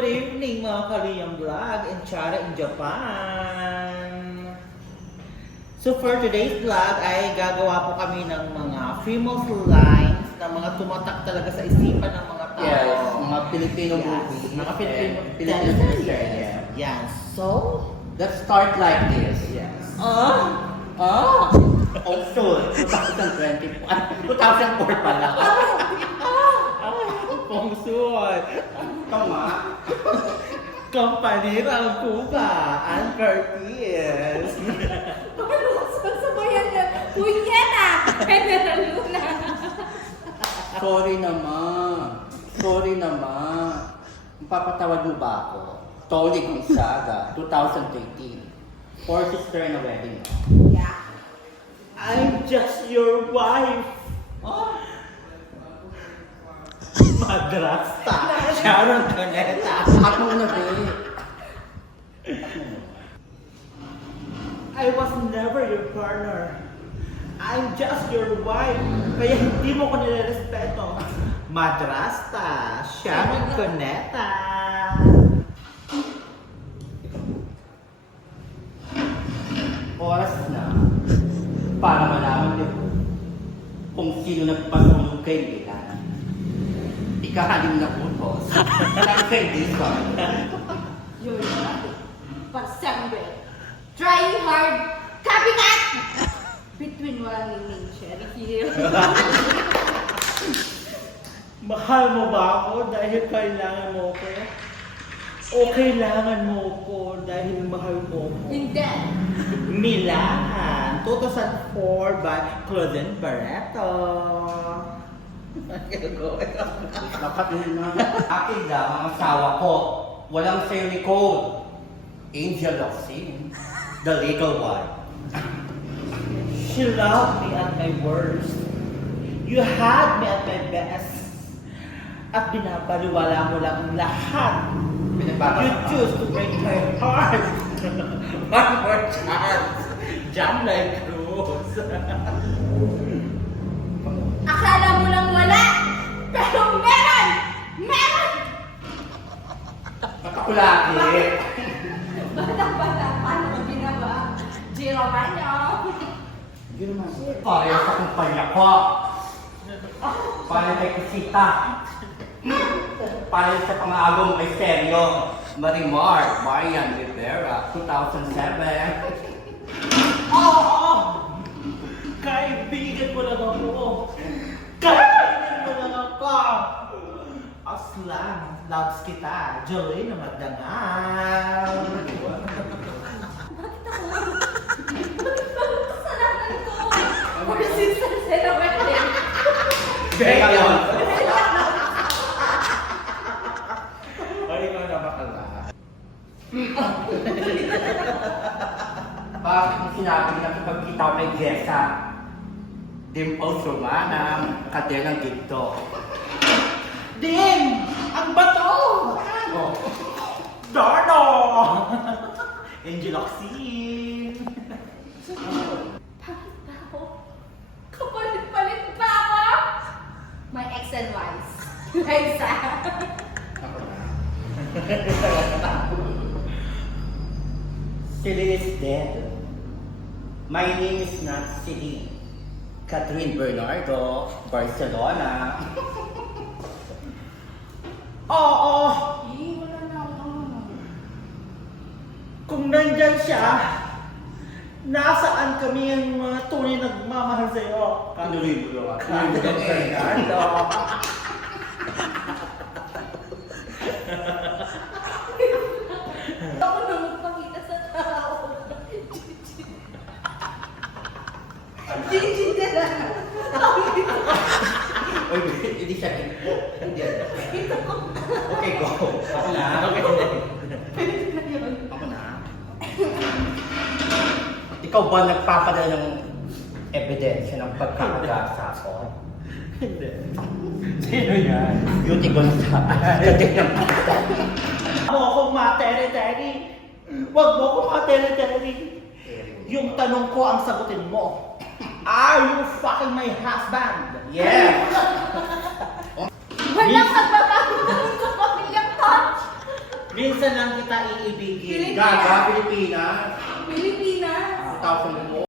Good evening mga Kaliyang Vlog and Chara in Japan. So for today's vlog ay gagawa po kami ng mga famous lines na mga tumatak talaga sa isipan ng mga tao. Yes, mga Filipino Yes, movies. mga Filipino Filipino yes. Yan. So, Let's start like this. yes. Also, 2020. 2004 pala. Pongsuot. Tama. Company ng Cuba and Curtis. Sabayan na. Punyeta! Penalalo na. Sorry naman. Mapapatawad mo ba ako? Tony Gonzaga, 2013. Four sister na wedding. Yeah. I'm just your wife. Madrasta. Sharon Cuneta. Ako na ba? I was never your partner. I'm just your wife. Kaya hindi mo ko nilerespeto. Madrasta. Sharon Cuneta. Oras na para malaman niyo kung sino nagpatulog kay Milan. Ikahalim na utos ng kaibigan. You're not. Pasangre. Trying hard. Copycat! Between walang ningning cherry here. Mahal mo ba ako dahil kailangan mo ko? O kailangan mo ko dahil mahal mo ko? Hindi. Milan, 2004 by Claudine Barreto. Dapat na. Akin lang ang asawa ko. Walang sayo ni Code. Angel of Sin. The legal one. She loved me at my worst. You had me at my best. At binabaliwala mo lang ang lahat. You choose to break my heart. One more chance. Jam like Cruz. Akala mo lang wala. Pero meron! Meron! Matakulaki. Bata-bata. Paano ko ginawa? Giro Manyo. Pareho sa kumpanya ko. Pareho kay Kusita. Pareho sa pang-aagong kay Seryo. Marimar, Marian Rivera, 2007. Oo! Kaibigan mo lang ako. Kaibigan mo lang ako. Aslan, loves kita. Joey na magdangal. Kasalanan ko. Persistence na wedding. Teka yun. Ay, ikaw na bakala. Bakit mo sinabi na kapagkita ko kay Jessa? Dimples Romana, kadelang ginto. Din! Ang bato! Oh. Darno! Angel Oxin! Bakit ba ako? Kapalit-palit ba ako? My ex and wives. Liza. Ako na. Celine is dead. My name is not Celine. Catherine Bernardo, Barcelona. Oo! Wala na ako. Kung nandyan siya, nasaan kami ang mga tunay nagmamahal sa'yo? Kanuloy mo yun. Catherine Bernardo! Ako na magpakita sa tao. Gigi na lang. Oy, hindi siya. Hindi. Okay, go. Ako na. Okay. Ako na. Ikaw ba nagpapadala ng ebidensya ng pagkakagasa ko? Hindi. Sino yan? Beauty Gonzaga. Kadelang ginto. Mo akong materi-teri. Huwag mo akong materi-teri. Yung tanong ko ang sagutin mo. Are you fucking my husband? Yeah. Walang magbabago sa pamilyang to. Minsan lang kita iibigin. Gaga, Pilipinas. Pilipinas. 2004.